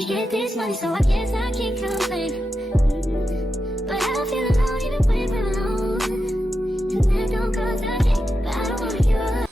me get this money, so I guess I can't complain. But I don't feel alone even when we're alone. And that don't cause I hate, but I don't wanna give up.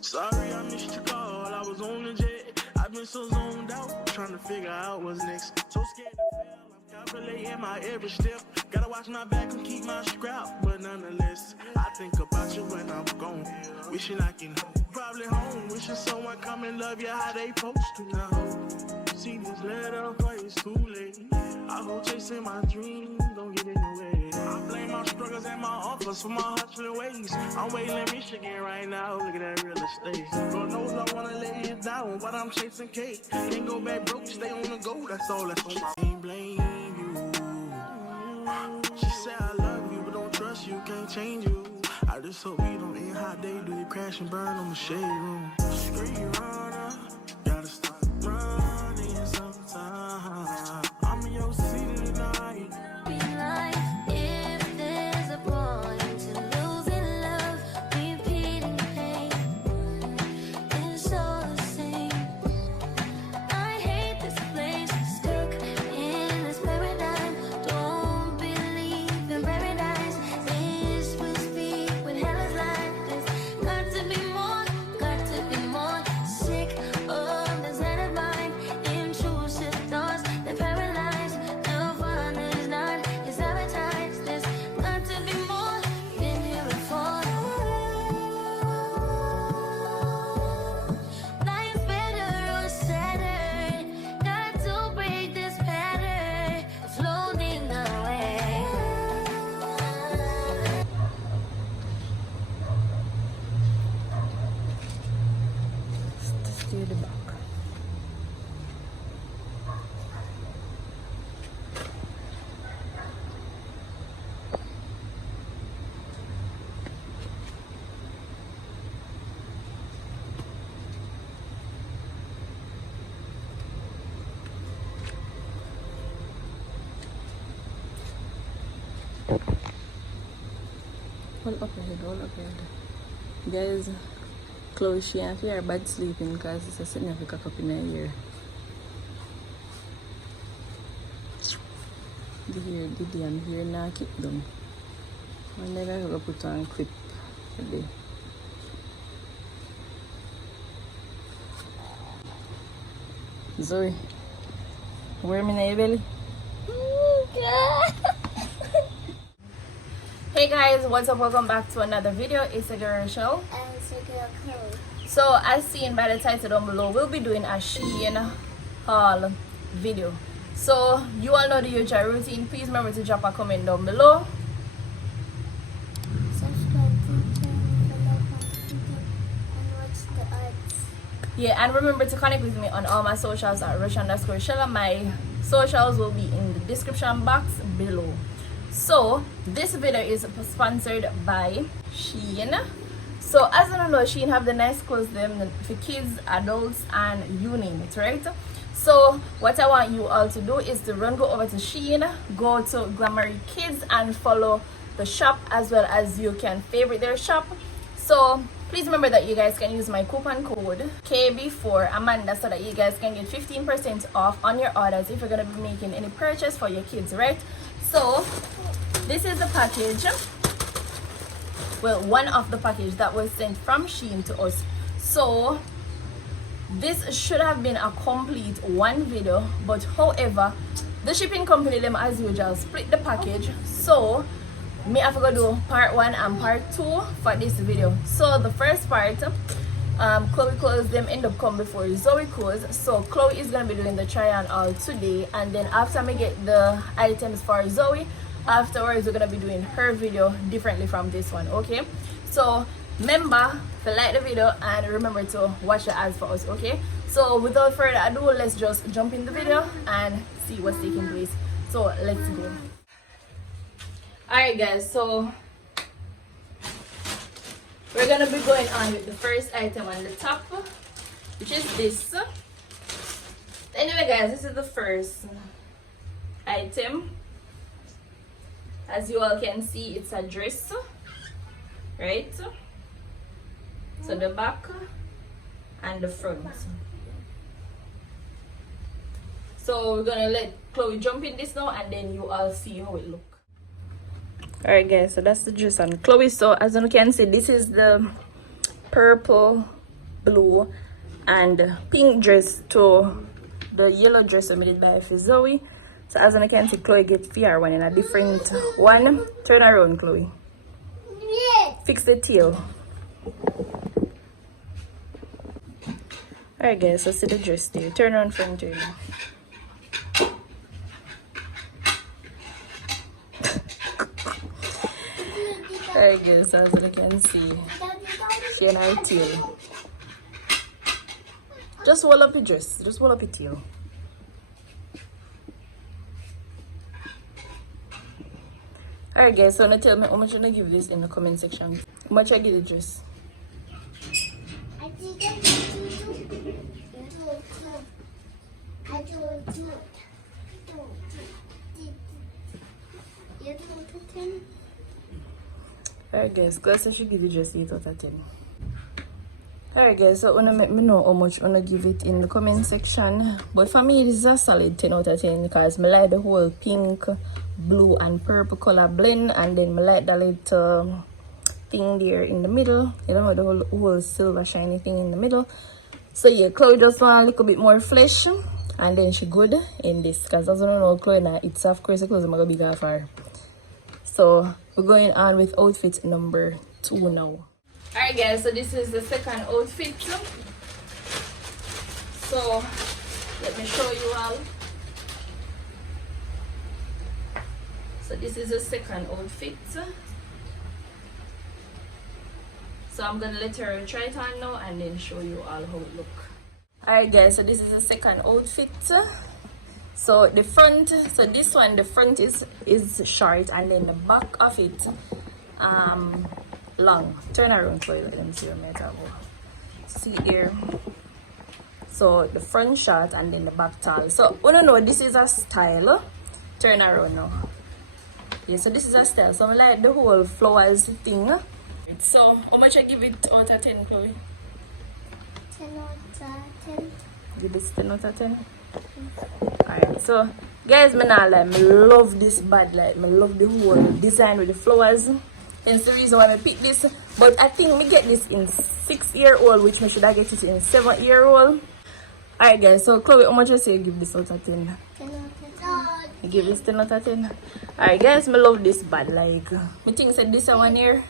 Sorry I missed your call, I was on the jet. I've been so zoned out, trying to figure out what's next. So scared to fail, I'm calculating my every step. Gotta watch my back and keep my scrap, but nonetheless, I think about you when I'm gone. Wishing I can probably home, wishing someone come and love you how they supposed to now. See this letter, but it's too late. I hope chasing my dreams don't get in the way. I blame my struggles and my offers for my hustling ways. I'm waiting in Michigan right now, look at that real estate. Lord knows I wanna lay it down, but I'm chasing cake. Can't go back broke, stay on the go, that's all that's on my ain't blame you. She said I love you, but don't trust you, can't change you. I just hope we don't end hot day, do you crash and burn on the shade room. Screen runner, gotta stop running sometimes. I'm in your city tonight. If there's a point to losing love, repeating pain, it's all the same. I hate this place, stuck in this paradigm. Don't believe in paradise. This must be what hell is like. There's got to be more, got to be more. Sick of this head of mine, intrusive thoughts that paralyze. The fun is not, it's advertised. There's got to be more, been here before. Life's better or sadder. Got to break this pattern, floating away. Steer the back. Hold up ahead, hold up ahead. Guys, Chloe, she and her bad sleeping because it's a significant up in her ear. The damn hair now keep them. And then I have to put on clip today. Zoe, where am I in your belly? Hey guys, what's up? Welcome back to another video. It's a girl show. And it's your girl Chloe. So as seen by the title down below, we'll be doing a SHEIN haul video. So you all know the usual routine. Please remember to drop a comment down below. Subscribe to the channel, and watch the ads. Yeah, and remember to connect with me on all my socials at Rush_Shella. My socials will be in the description box below. So this video is sponsored by SHEIN. So as you know, SHEIN have the nice clothes them for kids, adults, and you name it, right? So what I want you all to do is to go over to SHEIN, go to Glamorique Kids and follow the shop, as well as you can favorite their shop. So please remember that you guys can use my coupon code KB4Amanda so that you guys can get 15% off on your orders if you're going to be making any purchase for your kids, right? So this is the package, well, one of the package that was sent from SHEIN to us. So this should have been a complete one video, but however the shipping company them as usual split the package, so me have to go do part 1 and part 2 for this video. So the first part, Chloe clothes them end up come before Zoe clothes. So Chloe is gonna be doing the try on all today, and then after me get the items for Zoe, afterwards we're gonna be doing her video differently from this one. Okay, so remember to like the video and remember to watch the ads for us. Okay, so without further ado, let's just jump in the video and see what's taking place. So let's go. Alright guys, so we're gonna be going on with the first item on the top, which is this. Anyway guys, this is the first item. As you all can see, it's a dress, right? So the back and the front. So we're gonna let Chloe jump in this now, and then you all see how it look. Alright guys, so that's the dress on Chloe. So as you can see, this is the purple, blue and pink dress to the yellow dress submitted by Zoe. So as you can see, Chloe get fear one in a different one. Turn around, Chloe. Fix the tail. Alright guys, so see the dress there. Turn around front to you. Alright guys, as you can see, she and her tail. Just hold up your dress. Just hold up your tail. Alright guys, so now tell me how much I'm gonna give this in the comment section. How much I give the dress? Alright guys, class I should give the dress 8 out of 10. Alright guys, so wanna make me know how much wanna give it in the comment section. But for me, this is a solid 10 out of 10 because I like the whole pink, blue and purple color blend, and then I like the little thing there in the middle. You know, the whole silver shiny thing in the middle. So yeah, Chloe just want a little bit more flesh, and then she good in this because as you know, Chloe now it's soft crazy clothes. I'm gonna be good for her. So we're going on with outfit number 2 now. Alright guys, so this is the second outfit. So let me show you all. So this is the second outfit. So I'm gonna let her try it on now and then show you all how it look. Alright guys, so this is the second outfit. So the front, so this one, the front is short, and then the back of it long. Turn around for you, let them see what I'm talking about. See there. So the front short and then the back tall. So oh no, this is a style. Turn around now. Yeah, so this is a style. So I like the whole flowers thing. So how much I give it out of 10, Chloe? 10 out of 10. Give this 10 out of 10. Alright, so guys, I love this bad, like I love the whole design with the flowers. That's the reason why I picked this. But I think we get this in 6-year-old, which I should have get it in 7-year-old. Alright guys, so Chloe, how much you say you give this out of 10? 10 out of 10. You give this 10 out of 10? Alright guys, I love this bad, like I think that this one here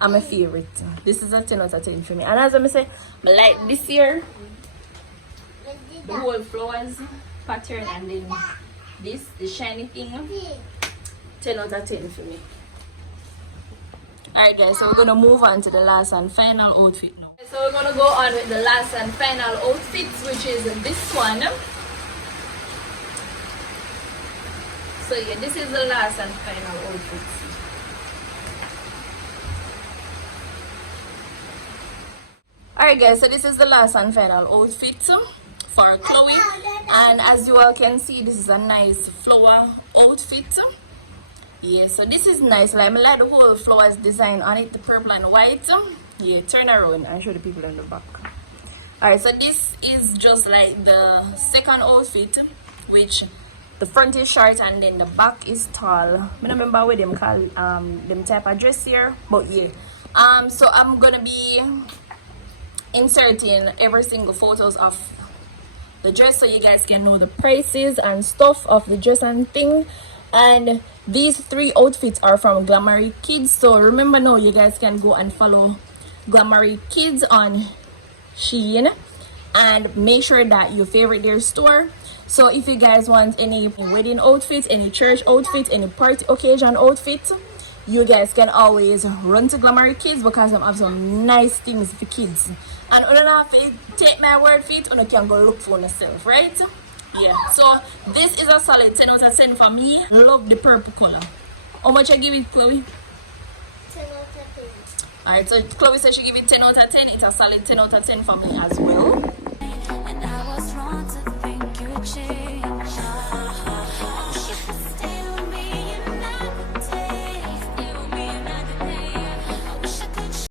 I'm my favorite. This is a 10 out of 10 for me. And as I say, I like this here, the whole flowers pattern, and then this, the shiny thing. 10 out of 10 for me. Alright guys, so we're gonna move on to the last and final outfit now. So we're gonna go on with the last and final outfit, which is this one. So yeah, this is the last and final outfit. Alright guys, so this is the last and final outfit for Chloe, and as you all can see, this is a nice flower outfit. Yeah, so this is nice. Like I like the whole flowers design on it, the purple and white. Yeah, turn around and show the people in the back. Alright, so this is just like the second outfit, which the front is short and then the back is tall. I don't remember what them call them type of dress here, but yeah. So I'm gonna be inserting every single photos of the dress so you guys can know the prices and stuff of the dress and thing. And these 3 outfits are from Glamorique Kids, so remember now you guys can go and follow Glamorique Kids on SHEIN and make sure that you favorite their store. So if you guys want any wedding outfits, any church outfits, any party occasion outfits, you guys can always run to Glamorique Kids because they have some nice things for kids. And you don't have to take my word for it, you can go look for yourself, right? Yeah, so this is a solid 10 out of 10 for me. Love the purple color. How much I give it, Chloe? 10 out of 10. Alright, so Chloe said she give it 10 out of 10. It's a solid 10 out of 10 for me as well.